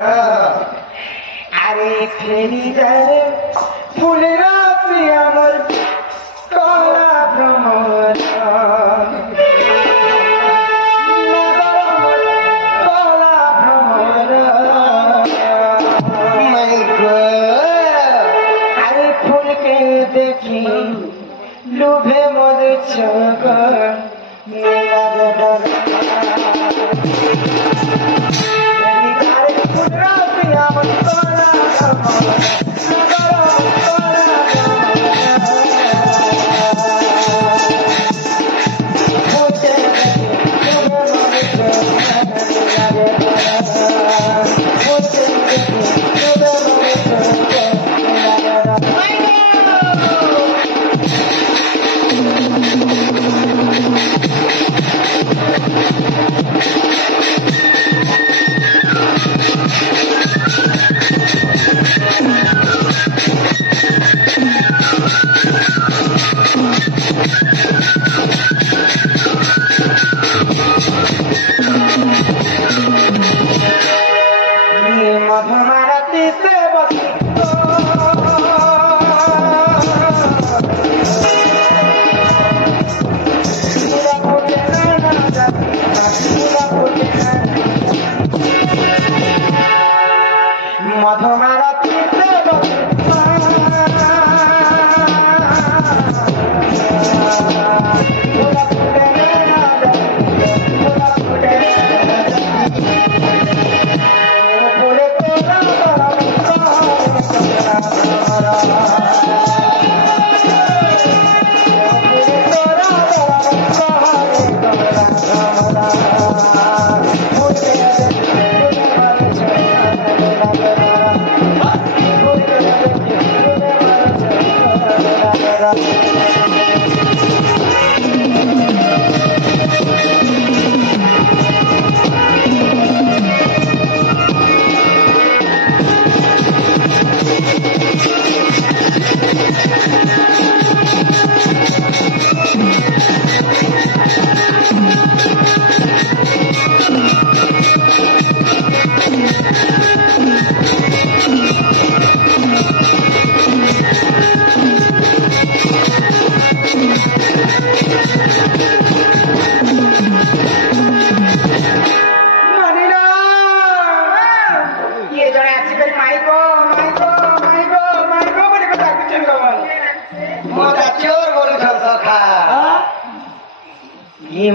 আরে ফেরি যারে ফুল রাশি আমার কলা ভ্রমর কলা ভ্রমর আরে ফুলকে দেখি লুভে মদ চোখ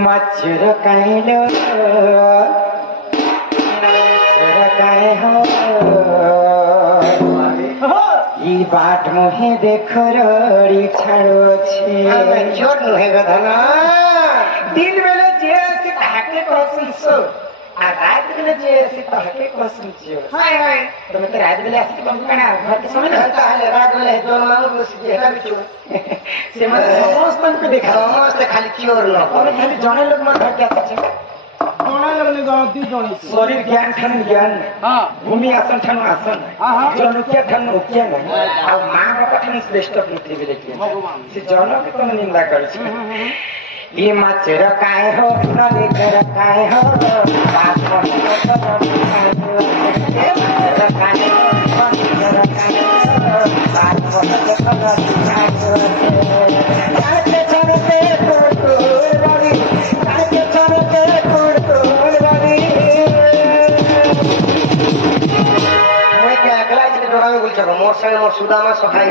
मच्छर कहलो बाट मुहे देख री छाड़ो छोट नुहे गधना दिन बेले जे से ताके कसुसो आ रात बेले जे से ताके कसुसो हाय हाय तुम तो रात बेले आसी कम कना घर के समय ना ताले रात बेले दोन मानो बस जेला बिचो से मत समस्त को देखा समस्त खाली चोर न और खाली जने लोग मत घर जाते छे कोना लगने गलती जोनी शरीर ज्ञान ठन ज्ञान हां भूमि आसन ठन आसन हां जनुक्य ठन उक्य न आ मां बाप ठन श्रेष्ठ पृथ्वी देखिए भगवान से जन के तो निंदा करै छै ई मच्छर काय हो नदी कर काय हो बात को मोर संग मोर सुदामा सखाई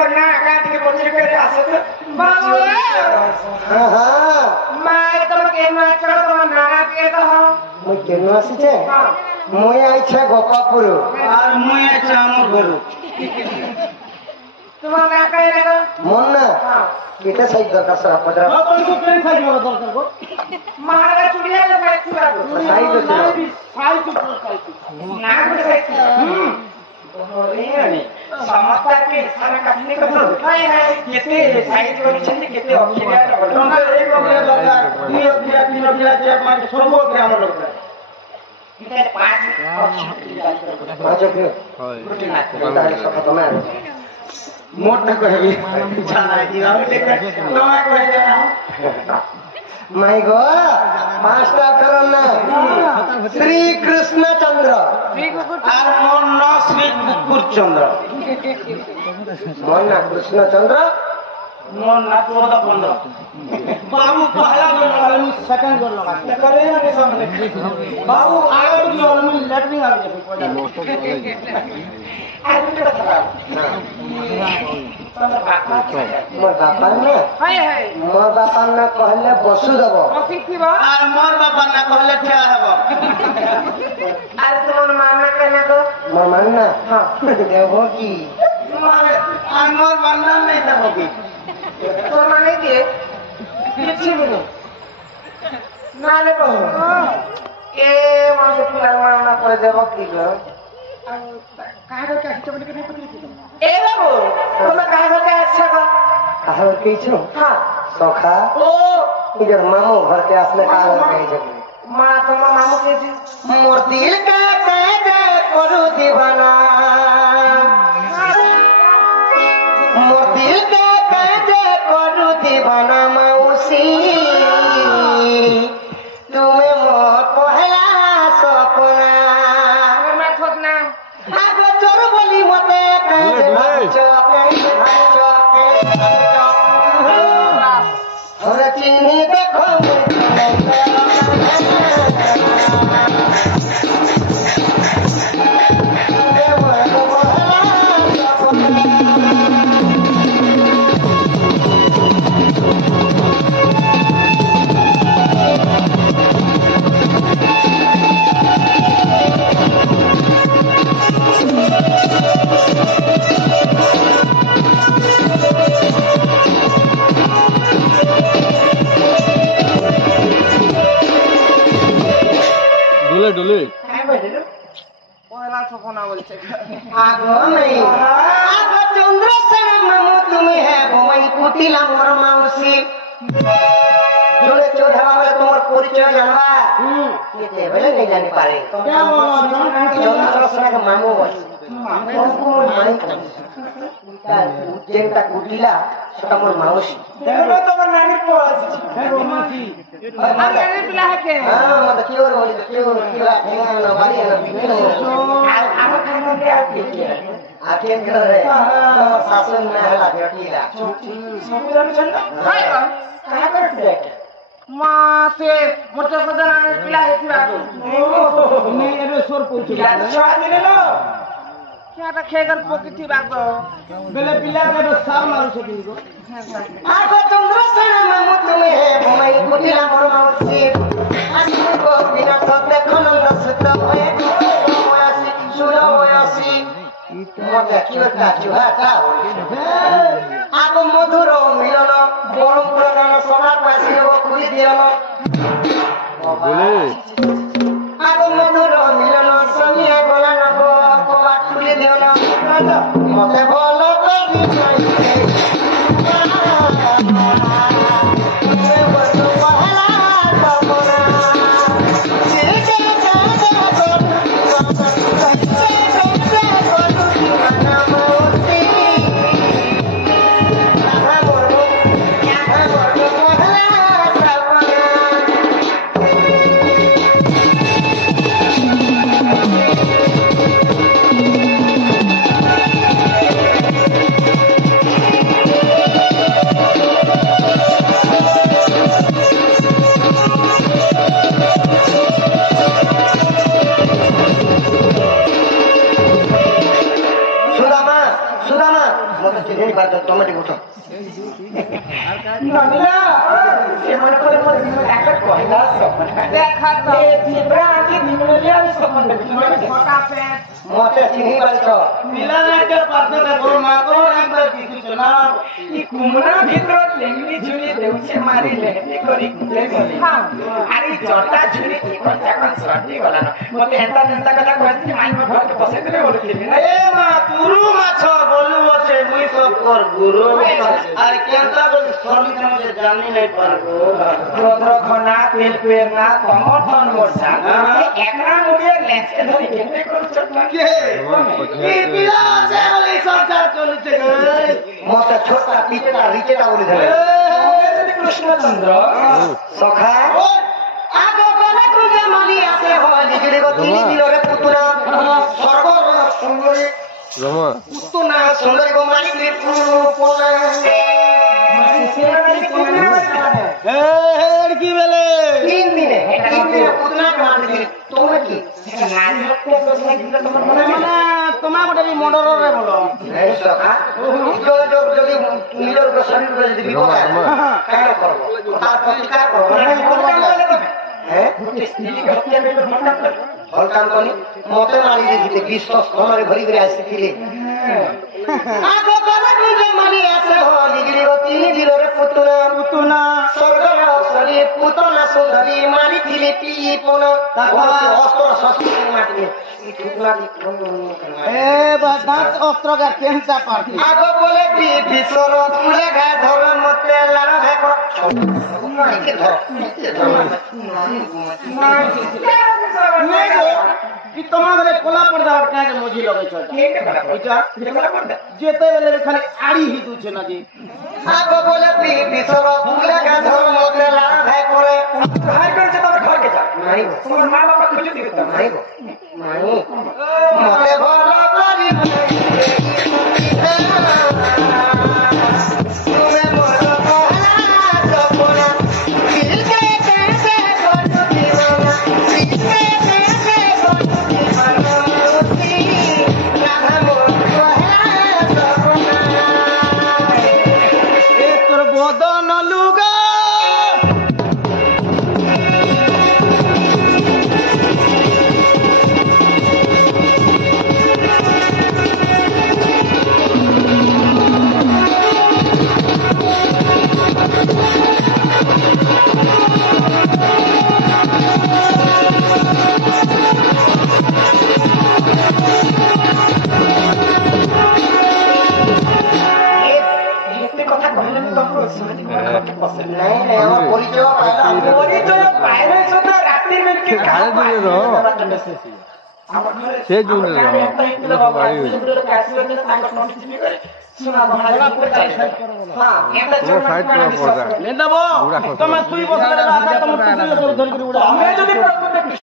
करना काट के पोछे करे आसे तो बाबू हां हां माय तुम के माय चलो तुम नारा के तो মই কেন আসিছে মই আইছে গোপাপুর আর মই আইছে আমার ঘর তোমার না কাই লাগো মন না কেটে সাইজ দরকার স্যার পদরা তোমাকে কোন সাইজ দরকার গো মারা চুড়িয়া লাগে চুড়াবো সাইজ সাইজ না সাইজ समझता के सारा कटने का तो हाय हाय कितने साइज କରିଛନ୍ତି କେତେ ଅକ୍ଷରିଆ ଟଙ୍କା ଏକ ଅକ୍ଷରିଆ ଦରକାର ଦୁଇ ଅକ୍ଷରିଆ ତିନି ଅକ୍ଷରିଆ ଚାରି ପାଞ୍ଚ ସବୁ ଅକ୍ଷରିଆ ଆମର ଦରକାର इधर पांच मोटा कहबी माय गो पांचटा करना श्री कृष्ण चंद्र আর মোর না শ্রী কুকুর চন্দ্র মোর না কৃষ্ণ চন্দ্র मोर ना 14-15 बाबू पहला गोल लगा मैं सेकंड गोल लगा करे ना के सामने बाबू आगे गोल में लेटरिंग आ गया आज तो खराब ना मोर बापा ने हाय हाय मोर बापा ने कहले बसु देबो कथि थिबो आर मोर बापा ने कहले ठिया हेबो आर तोर मामा केना को मोर मानना हां देबो की मोर मानना नहीं देबो की তোর মানে কি কিছু নেই না লেবো এ মানে পুরা মানা করে দেব কি গো কাহার কাছে চলে কেন পড়ি এ বাবু তোমরা কাহার কাছে আছো গো কাহার কইছো হ্যাঁ সখা ও इधर मामू घर के असले काहार कइছো মা তোমার মামু কইছি মোর দিল কা কাজে করু दीवाना মোর দিল কা करू दीवाना मौसी तुम्हें मोर पहला सपना मैं खोदना आगो चोर बोली मते भांचो और चिन्ही देखो डोले आगो नहीं आगो चंद्रसेन मामू तुम्हें है बोई कुटिला मोर माउसी जोड़े चोधवा में तुम्हार परिचय जानवा केते बेले नहीं जानि पारे क्या बोलो चंद्रसेन के मामू बस जेंटा कुटिला সেটা মোর মাউসি দেখো তোমার নানির পোস দেখো মাসি আর নানির পিলা আছে হ্যাঁ মত কি ওর বলি কি ওর পিলা ভেঙা না বাড়ি না আর আমার খানা দে আর কি করে তোমার শাসন না হলা বেটিলা সবুজান চন্দ হাই কাহা করে দেখ মা সে মোর তো সদা নানির পিলা হেতিবা তো নে এবে সোর পৌঁছিলা ছা দিলে না क्या खेगर पोकी थी बात बेले पिला के तो साव मारू छथि को आगो चंद्रसेन मामू तुम्हें है भमई कुटिला मोर माउसी आसु को बिना सब देखो नंद सुत होए होयासी सुरा होयासी मते किवता जुहाता आगो मधुर मिलन बरम पुराण सोना पासी हो खुली दियनो बोले आगो मधुर मिलन संगिया गला नबो खुली दियनो मते भलो करी जाई ତମେ ଟିକେ ଉଠ ନନିଲା ସେମାନଙ୍କର ମୋ ଦିନ ଯାକ କହିଲା ମତେ ଚିହ୍ନି ପାରିଛ ପିଲାମାନେ କୁମୁରା ଭିତର ଲେଙ୍ଗି ଝୁଲି ଦେଉଛେ ମାରି ଲେଙ୍ଗି କରି ଆରେ ଜଟା ଝୁଲି ସର୍ଟି ଗଲା ମତେ ହେନ୍ତା ନେନ୍ତା କଥା କହିଥିଲି ମାଇ ମୋ ଘରକୁ ପସେଇଥିଲେ ବୋଲୁଥିଲି ଏ ମା ତୁରୁ ମାଛ ବୋଲୁ ବସେ ମୁଇ ସବ କର ଗୁରୁ আরে কেনটা বলি সলি কেন যে জানি নাই পারবো রদ্র খনা তেল পের না সমর্থন মোরসা একরা মুড়িয়ে লেচকে ধরি কেটে করছ কে এই পিলা আছে বলি সংসার চলছে গই মতে ছোটা পিটেটা রিচেটা বলি ধরে কৃষ্ণচন্দ্র সখা আগে বলে তুই মালি আছে হয় দিগিরে গো তিনি দিলরে পুতুরা সর্বর সুন্দরী রমা পুতুনা সুন্দরী গো মালি পোলা কি বেলে তিন দিনে পুতুনা মারি দিলে তোমরা কি নারী হত্যা করছে তোমার মনে মানে তোমা গোটে বি মর্ডররে বলো এই সখা যদি নিজের শরীর যদি বিপদ কেন করবো তার প্রতিকার করবো হ্যাঁ স্ত্রীকে হত্যা করে ভাল কাম করি মতে মারি দিতে বিশ্বাস ঘরে ভরি করে আসিଥିଲେ আগে কলা গুজে মারি আসে হলিগিরি তিনি দিলরে পুতুনা স্বর্গর অসরি পুতনা সুন্দরী মারিଥିଲେ পিয়ে পোন অস্ত্র শস্ত্র মাটিলে এ বাদাত অস্ত্র গা কেনটা পারতি আগে বলে বিশ্বর তুলে গা ধর মতে লাড়া ভাই কর कि तमा गले कोला पर्दा अटका के मोजी लगे छ जेते बेले खाली आड़ी ही दू छे ना जी आगो बोले बिसर तुले गा धर मते लाड़ा भाई करे भाई कर से तब घर के जा नहीं तुम्हार मां बाप कुछ दिखत नहीं नहीं मते भला करी तुम्हें मोर बहना सपना दिल के कैसे कोटू दीवाना दिल के कैसे कोटू दीवाना राधा मोर बहना सपना ए तोर बदन लुगा ସେ ଯୋଉରେ ले दबो तमे सुई बसले राजा तम टुकड़ी धरि कर उड़ा